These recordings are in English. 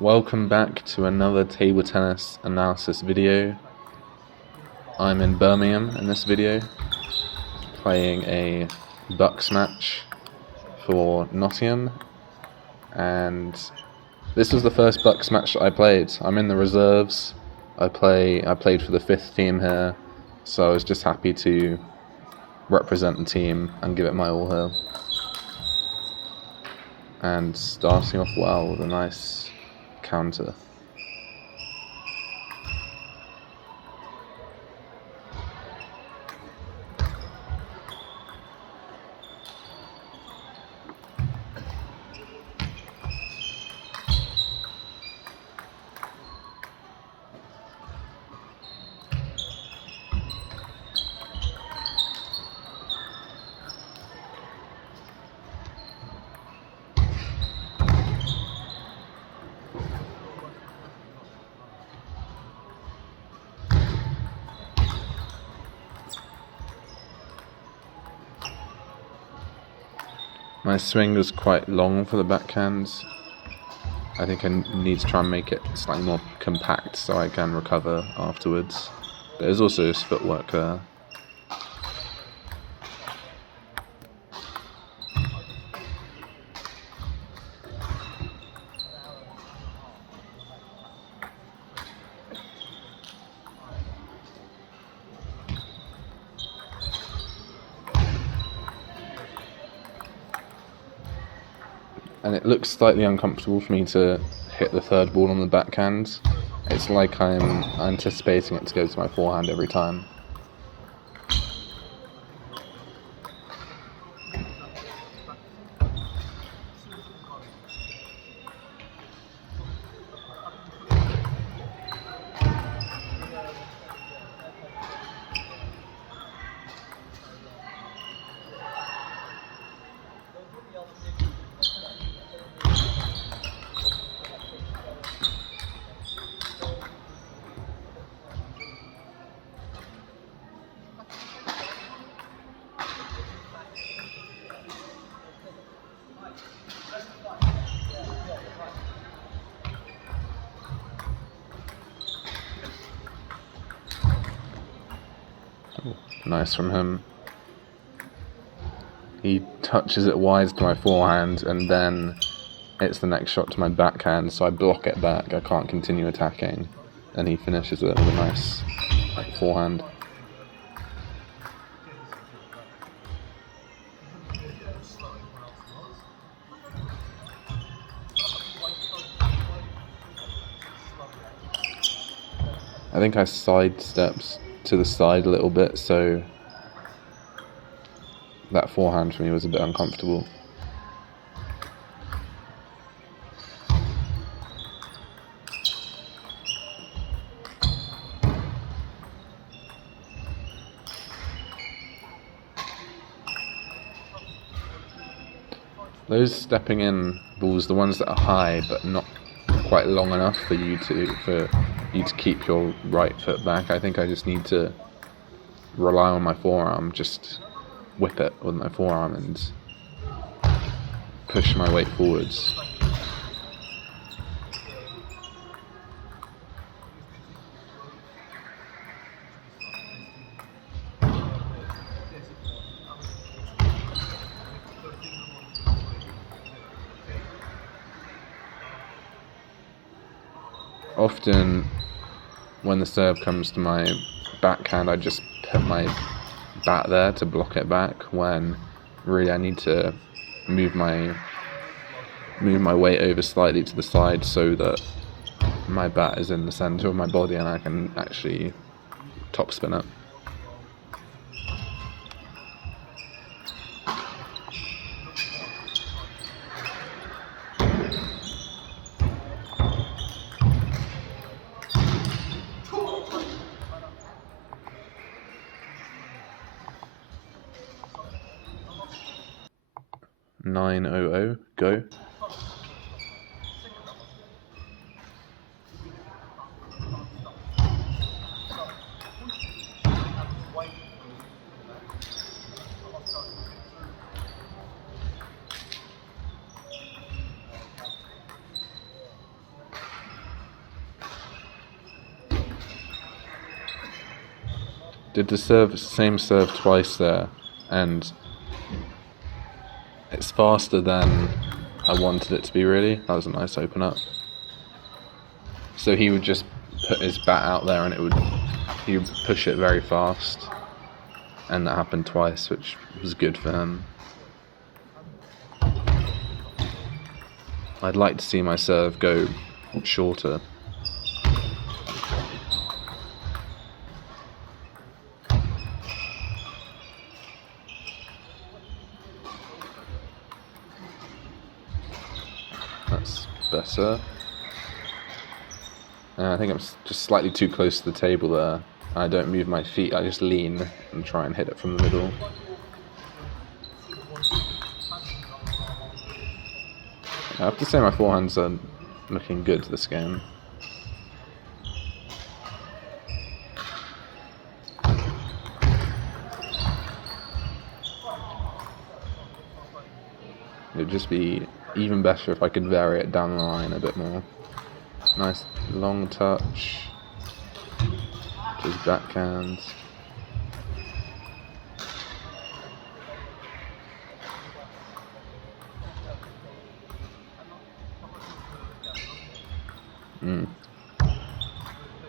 Welcome back to another table tennis analysis video. I'm in Birmingham in this video, playing a Bucks match for Nottingham, and this was the first Bucks match that I played. I'm in the reserves. I played for the 5th team here, so I was just happy to represent the team and give it my all here. And starting off well with a nice counter. My swing was quite long for the backhands. I think I need to try and make it slightly more compact so I can recover afterwards. But there's also his footwork there. And it looks slightly uncomfortable for me to hit the third ball on the backhand. It's like I'm anticipating it to go to my forehand every time. Nice from him. He touches it wide to my forehand, and then it's the next shot to my backhand, so I block it back. I can't continue attacking, and he finishes it with a nice forehand. I think I sidestepped to the side a little bit, so that forehand for me was a bit uncomfortable. Those stepping in balls, the ones that are high but not quite long enough for you to keep your right foot back, I think I just need to rely on my forearm, just whip it with my forearm and push my weight forwards. Often, when the serve comes to my backhand, I just put my bat there to block it back, when really I need to move my weight over slightly to the side so that my bat is in the center of my body and I can actually topspin it. $9.00, go. did the same serve twice there, and it's faster than I wanted it to be, really. That was a nice open up. So he would just put his bat out there and he would push it very fast, and that happened twice, which was good for him. I'd like to see my serve go shorter. That's better. I think I'm just slightly too close to the table there. I don't move my feet, I just lean and try and hit it from the middle. I have to say my forehands are looking good this game. It would just be even better if I could vary it down the line a bit more. Nice long touch, just backhand.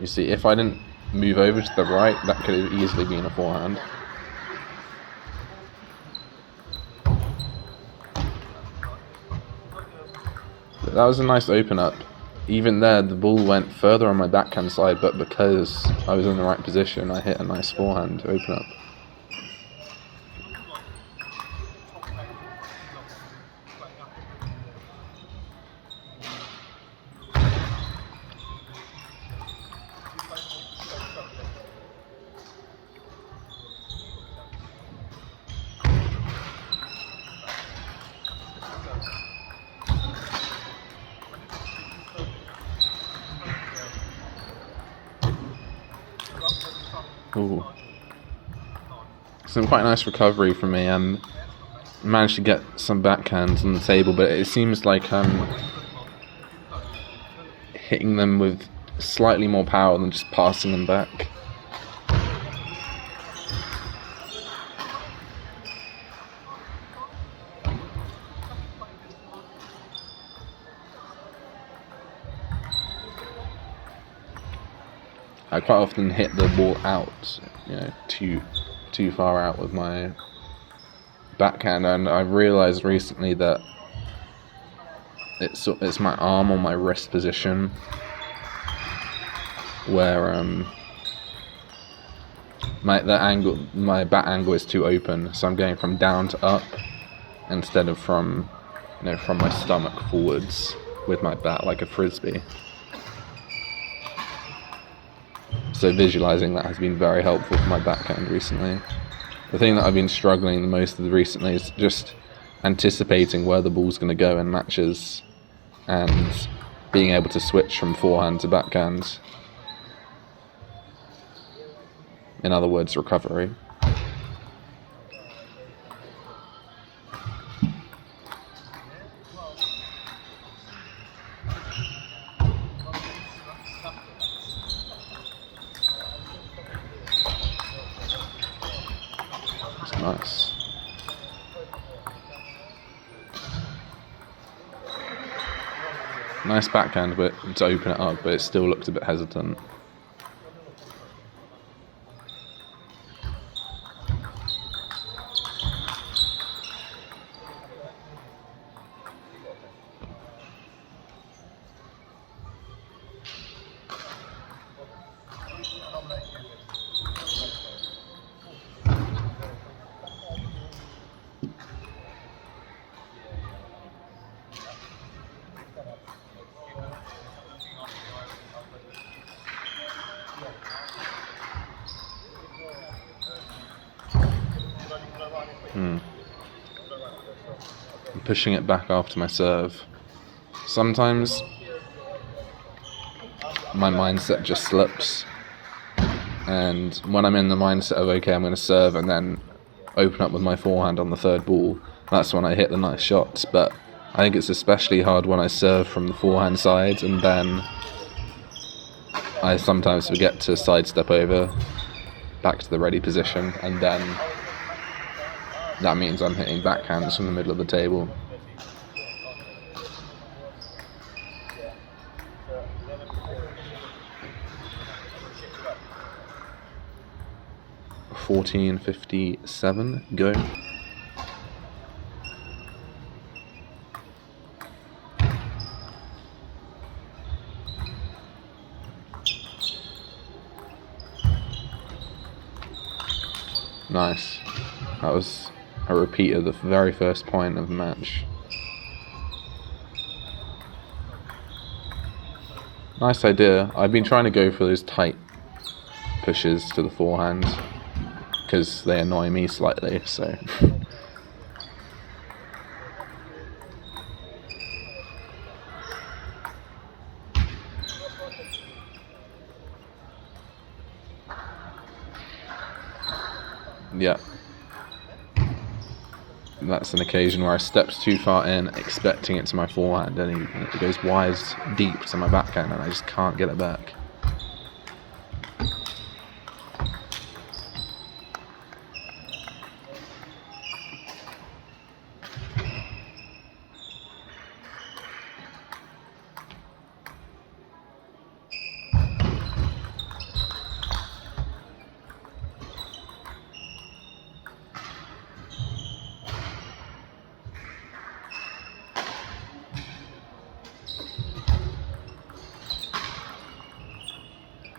You see, if I didn't move over to the right, that could have easily been a forehand. But that was a nice open up. Even there, the ball went further on my backhand side, but because I was in the right position, I hit a nice forehand open up. Ooh. Some quite nice recovery from me. Managed to get some backhands on the table, but it seems like I'm hitting them with slightly more power than just passing them back. I quite often hit the ball out, too far out with my backhand, and I've realised recently that it's my arm or my wrist position where my bat angle is too open, so I'm going from down to up instead of from my stomach forwards with my bat like a frisbee. So visualising that has been very helpful for my backhand recently. The thing that I've been struggling the most with recently is just anticipating where the ball's going to go in matches and being able to switch from forehand to backhand. In other words, recovery. Nice. Nice backhand, but to open it up, but it still looks a bit hesitant. I'm pushing it back after my serve. Sometimes my mindset just slips, and when I'm in the mindset of okay, I'm going to serve and then open up with my forehand on the third ball, that's when I hit the nice shots. But I think it's especially hard when I serve from the forehand side, and then I sometimes forget to sidestep over. back to the ready position, and then that means I'm hitting backhands from the middle of the table. $14.57, go. Nice. That was a repeat of the very first point of the match. Nice idea. I've been trying to go for those tight pushes to the forehand because they annoy me slightly, so... Yeah. That's an occasion where I stepped too far in, expecting it to my forehand, and it goes wide deep to my backhand, and I just can't get it back.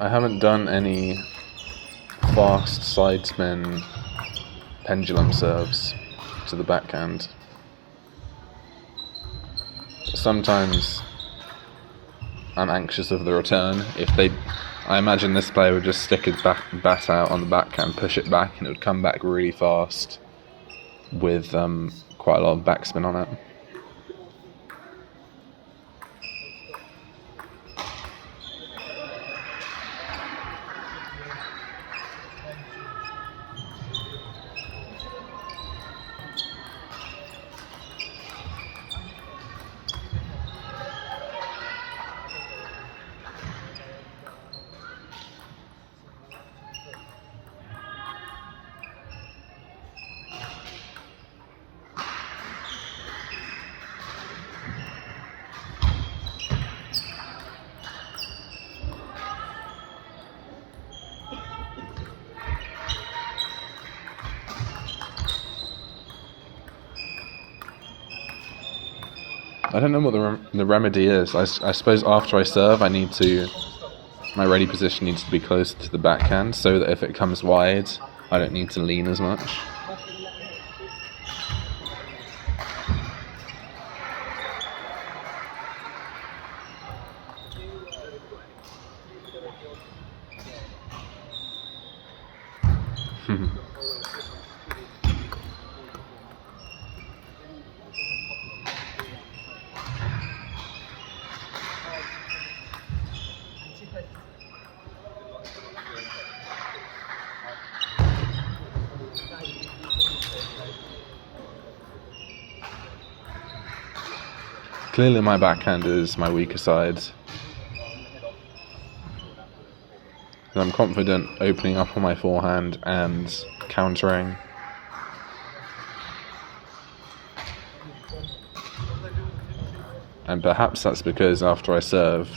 I haven't done any fast side spin pendulum serves to the backhand. Sometimes I'm anxious of the return. I imagine this player would just stick his bat out on the backhand, push it back, and it would come back really fast with quite a lot of backspin on it. I don't know what the remedy is. I suppose after I serve, my ready position needs to be closer to the backhand, so that if it comes wide, I don't need to lean as much. Clearly my backhand is my weaker side. I'm confident opening up on my forehand and countering. And perhaps that's because after I serve,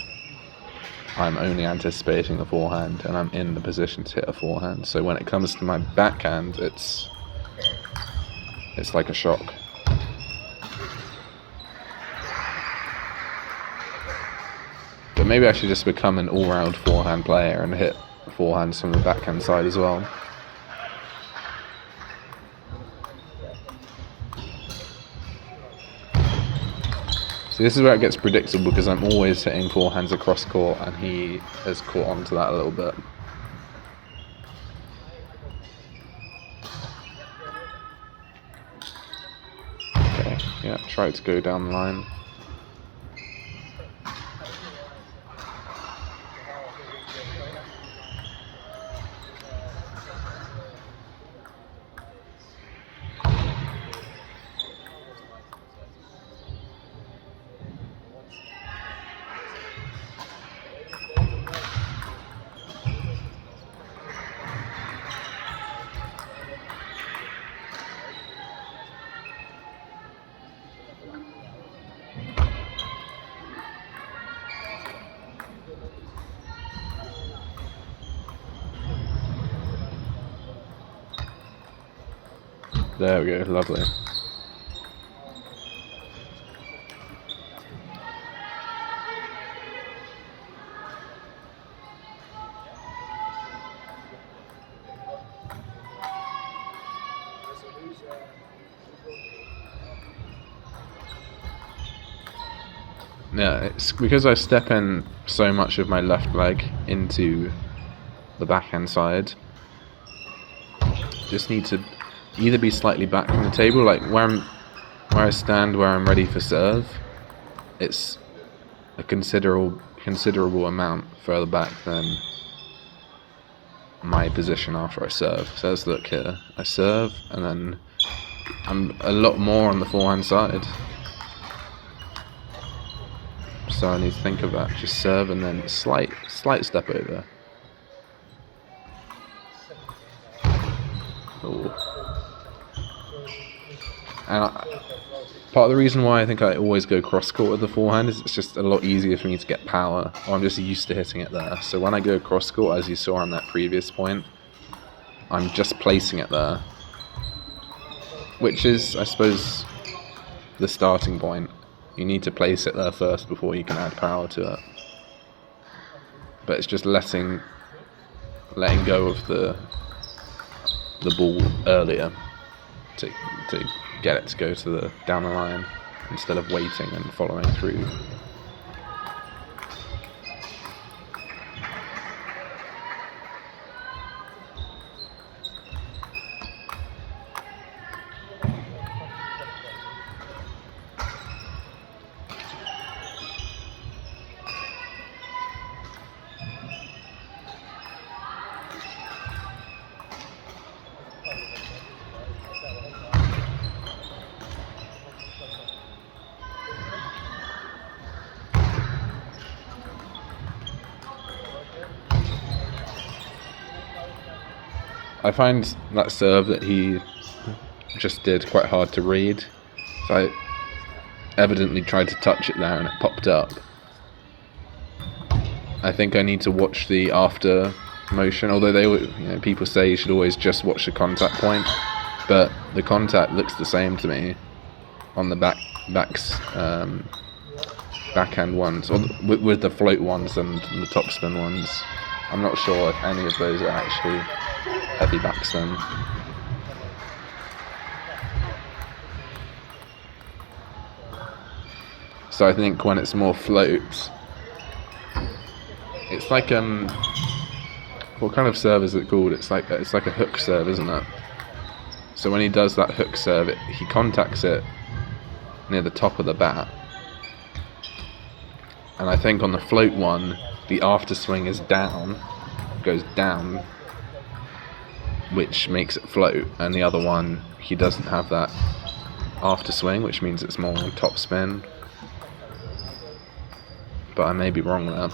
I'm only anticipating the forehand and I'm in the position to hit a forehand. So when it comes to my backhand, it's like a shock. But maybe I should just become an all-round forehand player and hit forehands from the backhand side as well. See, this is where it gets predictable because I'm always hitting forehands across court, and he has caught on to that a little bit. Okay, yeah, try to go down the line. There we go, lovely. Yeah, it's because I step in so much of my left leg into the backhand side. Just need to either be slightly back from the table, like where I stand, where I'm ready for serve. It's a considerable amount further back than my position after I serve. So let's look here. I serve, and then I'm a lot more on the forehand side. So I need to think of that. Just serve and then slight step over. Ooh. And part of the reason why I think I always go cross court with the forehand is it's just a lot easier for me to get power, or I'm just used to hitting it there. So when I go cross court, as you saw on that previous point, I'm just placing it there, which is, I suppose, the starting point. You need to place it there first before you can add power to it. But it's just letting go of the ball earlier to get it to go to the down the line instead of waiting and following through. I find that serve that he just did quite hard to read. So I evidently tried to touch it there and it popped up. I think I need to watch the after motion, although people say you should always just watch the contact point, but the contact looks the same to me on the backhand ones, or with the float ones and the topspin ones. I'm not sure if any of those are actually heavy backspin. So I think when it's more floats, it's like what kind of serve is it called? It's like a hook serve, isn't it? So when he does that hook serve, he contacts it near the top of the bat, and I think on the float one, the after swing is down, goes down, which makes it float, and the other one he doesn't have that after swing, which means it's more top spin. But I may be wrong there.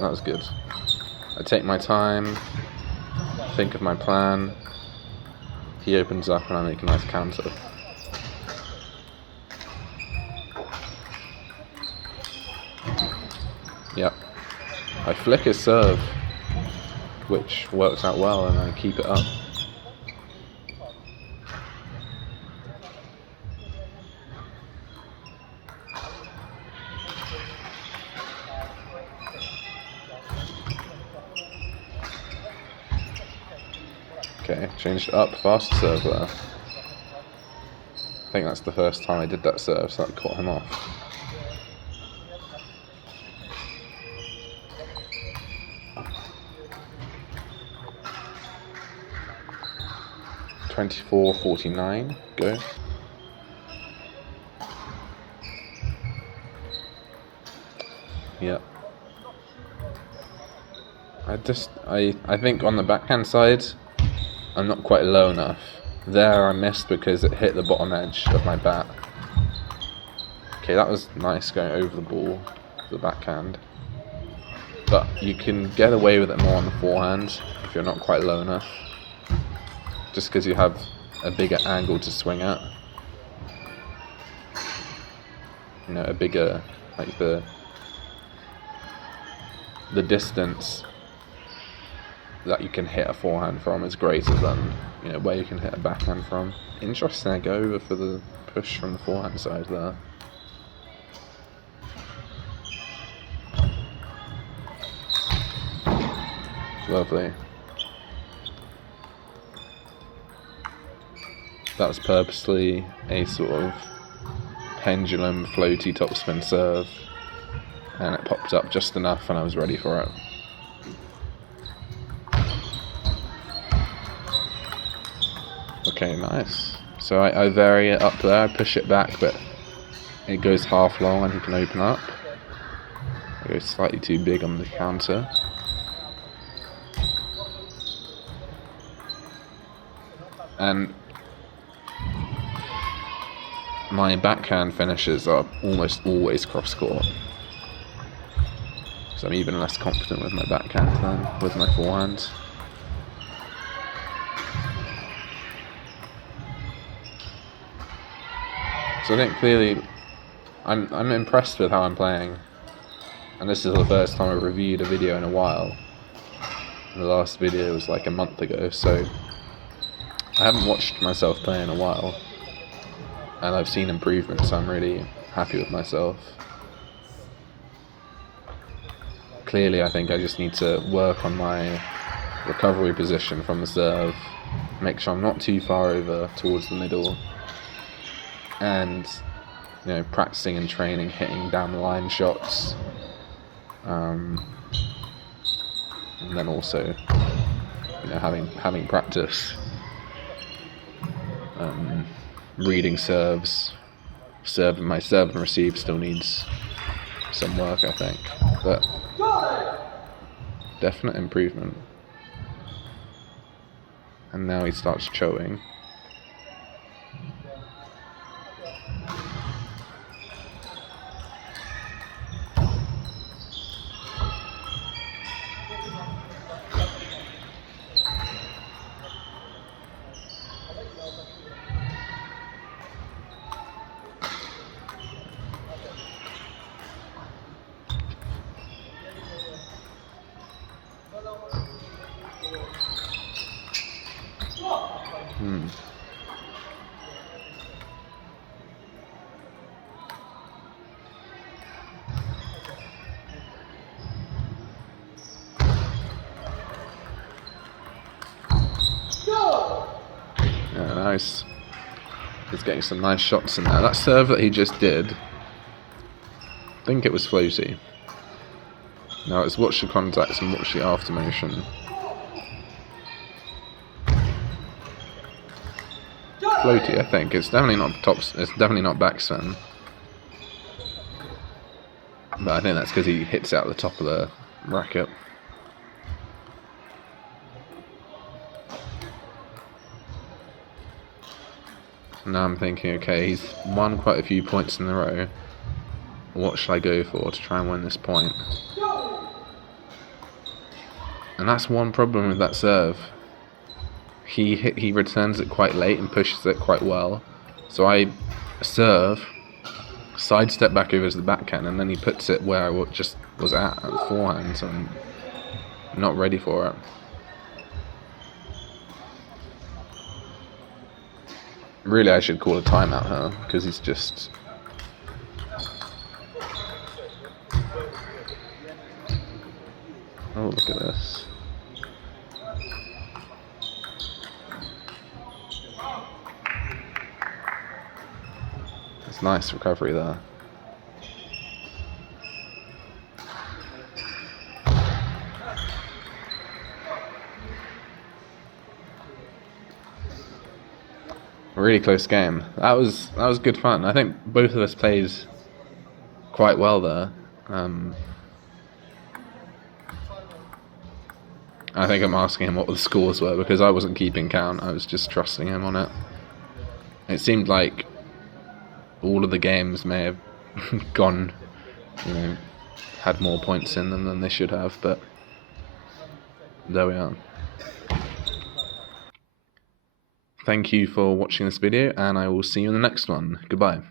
That was good. I take my time, think of my plan. He opens up and I make a nice counter. Yep. I flick his serve, which works out well, and I keep it up. Okay, changed up, fast serve there. I think that's the first time I did that serve, so that caught him off. $24.49, go. Yep. I think on the backhand side, I'm not quite low enough. There I missed because it hit the bottom edge of my bat. Okay, that was nice going over the ball, the backhand. But you can get away with it more on the forehand if you're not quite low enough. Just because you have a bigger angle to swing at. a bigger, like the distance that you can hit a forehand from is greater than where you can hit a backhand from. Interesting, I go over for the push from the forehand side there. Lovely. That was purposely a sort of pendulum floaty topspin serve, and it popped up just enough and I was ready for it. Okay, nice. So I vary it up there, I push it back, but it goes half long and he can open up. I go slightly too big on the counter. And my backhand finishes are almost always cross-court. So I'm even less confident with my backhand than with my forehand. So I think clearly I'm impressed with how I'm playing. And this is the first time I've reviewed a video in a while. The last video was like a month ago, so I haven't watched myself play in a while. And I've seen improvement, so I'm really happy with myself. Clearly, I think I just need to work on my recovery position from the serve, make sure I'm not too far over towards the middle, and practicing and training, hitting down the line shots, and then also having practice, reading serves. My serve and receive still needs some work, I think, but definite improvement. And now he starts showing. Yeah, nice. He's getting some nice shots in there. That serve that he just did, I think it was floaty. Now let's watch the contacts and watch the after motion. Floaty, I think. It's definitely not tops. It's definitely not backspin. But I think that's because he hits out the top of the racket. Now I'm thinking, okay, he's won quite a few points in a row. What should I go for to try and win this point? And that's one problem with that serve. He returns it quite late and pushes it quite well. So I serve, sidestep back over to the backhand, and then he puts it where I just was at the forehand, so I'm not ready for it. Really, I should call a timeout here, because he's just... Oh, look at this. It's nice recovery there. Really close game. That was good fun. I think both of us played quite well there. I think I'm asking him what the scores were because I wasn't keeping count. I was just trusting him on it. It seemed like all of the games may have gone, had more points in them than they should have, but there we are. Thank you for watching this video, and I will see you in the next one. Goodbye.